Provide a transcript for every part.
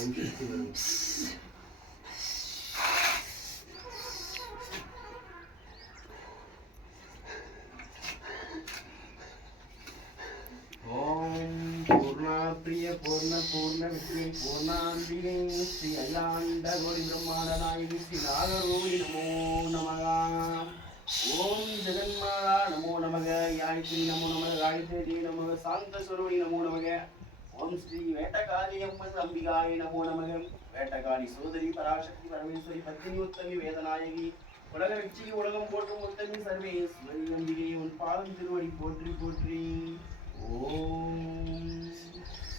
ஓம் சக்தி வரும். பிரிய பூர்ண பூர்ண விஷ்ணு பூர்ணாம்பிகை ஸ்ரீ அகிலாண்ட கோடி பிரம்மாண்ட நாயகி ஸ்ரீ நாகரோடி நமோ நமகா. ஓம் ஜெகன்மாதா நமோ நமக. யாயத்ரி நமோ நமக. காயத்ரி நமக. சாந்த ஸ்வரூபி நமோ நமக. ஓம் ஸ்ரீ வேட்டகாளி அம்மன் அம்பிகாய நமோ நமக. வேட்டகாளி சோதரி பராசக்தி பரமேஸ்வரி பத்தினி உத்தமி வேதநாயகி உலக வெற்றி உலகம் போற்றும் உத்தமி சர்வேஸ்வரி அம்பிகை உன் பாதம் திருவடி போற்றி போற்றி. ஓம்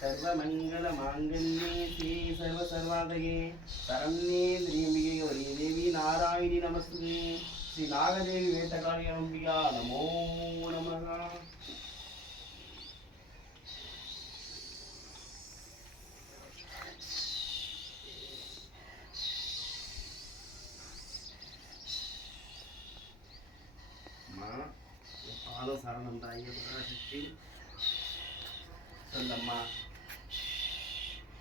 சர்வமங்கல மாங்கல்யே ஸ்ரீ சர்வ சர்வாதயே சரண்யே திரியம்பிகை கௌரி தேவி நாராயணி நமஸ்துதே. ஸ்ரீ நாகதேவி வேட்டகாளி அம்பிகா நமோ நமகா. பாத சரணம் தாய் சக்தி சொல்லம்மா.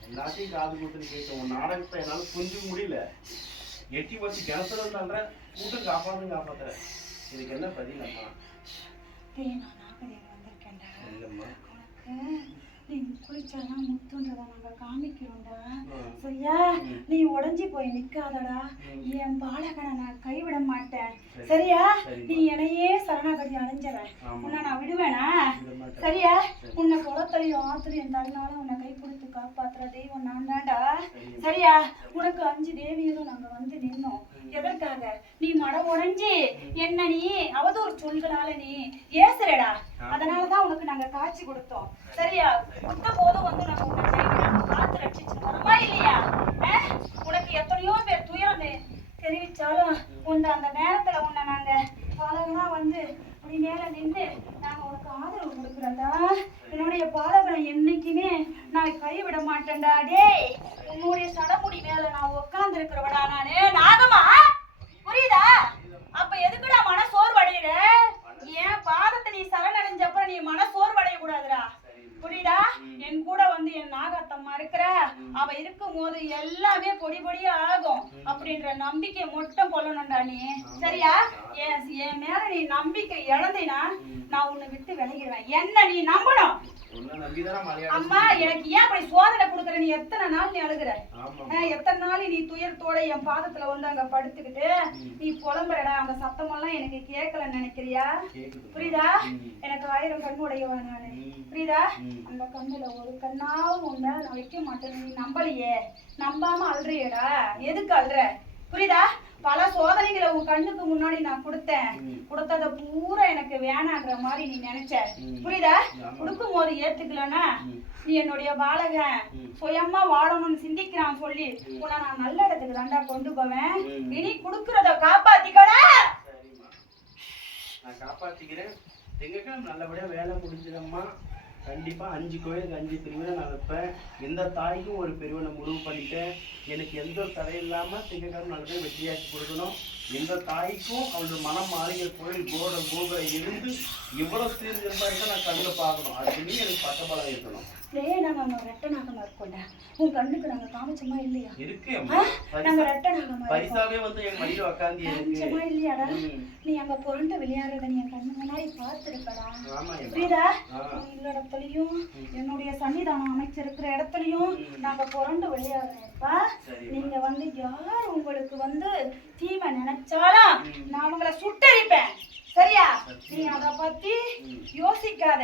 எல்லாத்தையும் காது கொடுத்து கேட்க உன் நாடகத்தை என்னால புரிஞ்சுக்க முடியல. எட்டி வச்சு கிணத்துல இருந்தான்ற கூட்டம் காப்பாத்துற. இதுக்கு என்ன பதில் அம்மா? இல்லம்மா நீ குளிச்சாதான் முத்துன்றத நாங்க காமிக்கிறோம்டா. சரியா? நீ உடஞ்சி போய் நிக்காதடா. என் பாலகனை நான் கைவிட மாட்டேன். சரியா? நீ என்னையே சரணாகதி அடைஞ்சற. உன்னை நான் விடுவேனா? சரியா? உன்னை குளத்துலயும் ஆத்துலயும் தள்ளினாலும் உன்னை கை கொடுத்து காப்பாத்துற தெய்வம் நான் தான்டா. சரியா? உனக்கு 5 தேவியரும் நாங்க வந்து நின்னோம். எதற்காக? நீ மடம் உடைஞ்சி என்ன நீ அவதூறு சொல்களால நீ ஏசுறடா. அதனாலதான் உனக்கு நாங்க காட்சி கொடுத்தோம். சரியா? கொடுத்த போதும் வந்து நாங்க உன்னை கைவிடாம காத்து ரட்சிச்சு வரமா இல்லையா? உனக்கு எத்தனையோ பேர் துயரம் தெரிவிச்சாலும் அந்த நேரத்துல உன்னை நாங்க பாலகனா வந்து அப்படி மேல நின்று நாங்க உனக்கு ஆதரவு கொடுக்குறோம்டா. என்னுடைய பாலகனை என்னைக்குமே நான் கைவிட மாட்டேன்டா. டேய், உன்னுடைய சடமுடி மேல நான் உட்கார்ந்து இருக்கிறவடா நானு. நாகமா, புரியுதா? அப்ப எதுக்குடா மன சோர்வடைகிற? என் பாதத்தை நீ சரணடைஞ்சப்ப நீ மன சோர்வடைய கூடாதுடா. புரியுதா? என் கூட வந்து என் நாகத்தம்மா இருக்கிற, அவ இருக்கும் போது எல்லாமே பொடி பொடியா ஆகும் அப்படின்ற நம்பிக்கை மட்டும் கொள்ளணும்டா நீ. சரியா? என் மேல நீ நம்பிக்கை இழந்தினா நான் உன்னை விட்டு விலகிடுவேன். என்ன நீ நம்பணும். அம்மா, எனக்கு ஏன் அப்படி சோதனை கொடுக்குற? நீ எத்தனை நாள் நீ அழுகுற? எத்தனை நாள் நீ துயரத்தோட என் பாதத்துல வந்து அங்க படுத்துக்கிட்டு நீ புலம்புறடா. அந்த சத்தமெல்லாம் எனக்கு கேட்கலன்னு நினைக்கிறியா? புரியுதா? எனக்கு 1000 கண் உடையவா நானு. புரியுதா? அந்த கண்ணுல ஒரு கண்ணாவும் உண்டா நான் வைக்க மாட்டேன். நீ நம்பலையே, நம்பாம அழுறியடா. எதுக்கு அழுற? புரியுதா? பல சோதனைகளை உன் கண்ணுக்கு முன்னாடி நான் கொடுத்தத பூரா எனக்கு வேணான்ற மாதிரி நீ நினைச்ச. புரியுதா? கொடுக்கும் போது ஏத்துக்கலன்னா நீ என்னுடைய பாலகன் சுயமா வாழணும்னு சிந்திக்கிறான் சொல்லி உன்னை நான் நல்ல இடத்துக்கு தாண்டா கொண்டு போவேன். இனி கொடுக்கறத காப்பாத்திக்கடா. நான் காப்பாத்திக்கிறேன். திங்கக்கிழமை நல்லபடியா வேலை முடிஞ்சதம்மா. கண்டிப்பா 5 கோயிலுக்கு 5 பிரிவினை நான் வைப்பேன். எந்த தாய்க்கும் ஒரு பிரிவினை முடிவு பண்ணிட்டேன். எனக்கு எந்த ஒரு தடை இல்லாம திங்கக்கிழமை நல்லபடியா வெற்றியாக்கி கொடுக்கணும். எந்த தாய்க்கும் அவளோட மனம் மாறிய கோயில் கோபுரம் இருந்து இவ்வளவு சீர்திருத்தமா இருக்க நான் கண்ணுல பார்க்கணும். அதுக்கு நீ எனக்கு பக்கபலம் இருக்கணும். நாங்க ரெட்ட நாகமா இருக்கோம்டா. உன் கண்ணுக்கு நாங்க காமிச்சமா இல்லையா? இருக்கு. நாங்க ரெட்ட நாகமா பரிசாவே வந்து என் மடியில உட்கார்ந்து காமிச்சமா இல்லையாடா? நீ அங்க புரண்டு விளையாடுறத நீ என் கண்ணு முன்னாடி பார்த்துருக்கடா. புரியுதா? இந்த இடத்துலயும் என்னுடைய சன்னிதானம் அமைச்சிருக்கிற இடத்துலயும் நாங்க புரண்டு விளையாடுறேன்ப்பா. நீங்க வந்து யார் உங்களுக்கு வந்து தீமை நினைச்சாலும் நான் உங்களை சுட்டரிப்பேன். சரியா? நீ அத பத்தி யோசிக்காத.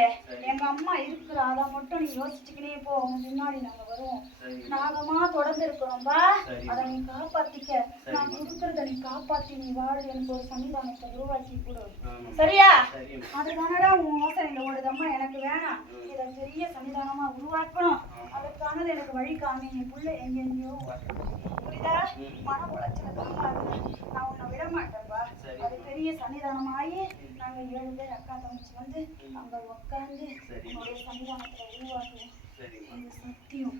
எங்க அம்மா இருக்கிற அத மட்டும் நீ யோசிச்சுக்கினே போ. முன்னாடி நாங்க வருவோம். நாகமா தொடர்ந்து இருக்கிறோம்பா. அதை நீ காப்பாத்திக்க. நான் கொடுக்கறத நீ காப்பாத்தி நீ வாழ. எனக்கு ஒரு சன்னிதானத்தை உருவாக்கி கொடு. சரியா? அதுதானடா உன் யோசனையில ஓடுதம்மா. எனக்கு வேணாம். இதை பெரிய சன்னிதானமா உருவாக்கணும். அதுக்கானது எனக்கு வழி காமி. நீ புள்ள எங்கெங்கயோ புரியுதா? மன உளைச்சல காணாது. நான் உன்னை விட மாட்டேன்பா. அது பெரிய சன்னிதானமாயி நாங்க 7 பேர் அக்கா தங்கச்சி வந்து அங்க உட்காந்து உன்னுடைய சன்னிதானத்துல உருவாக்குவோம். சத்தியம்.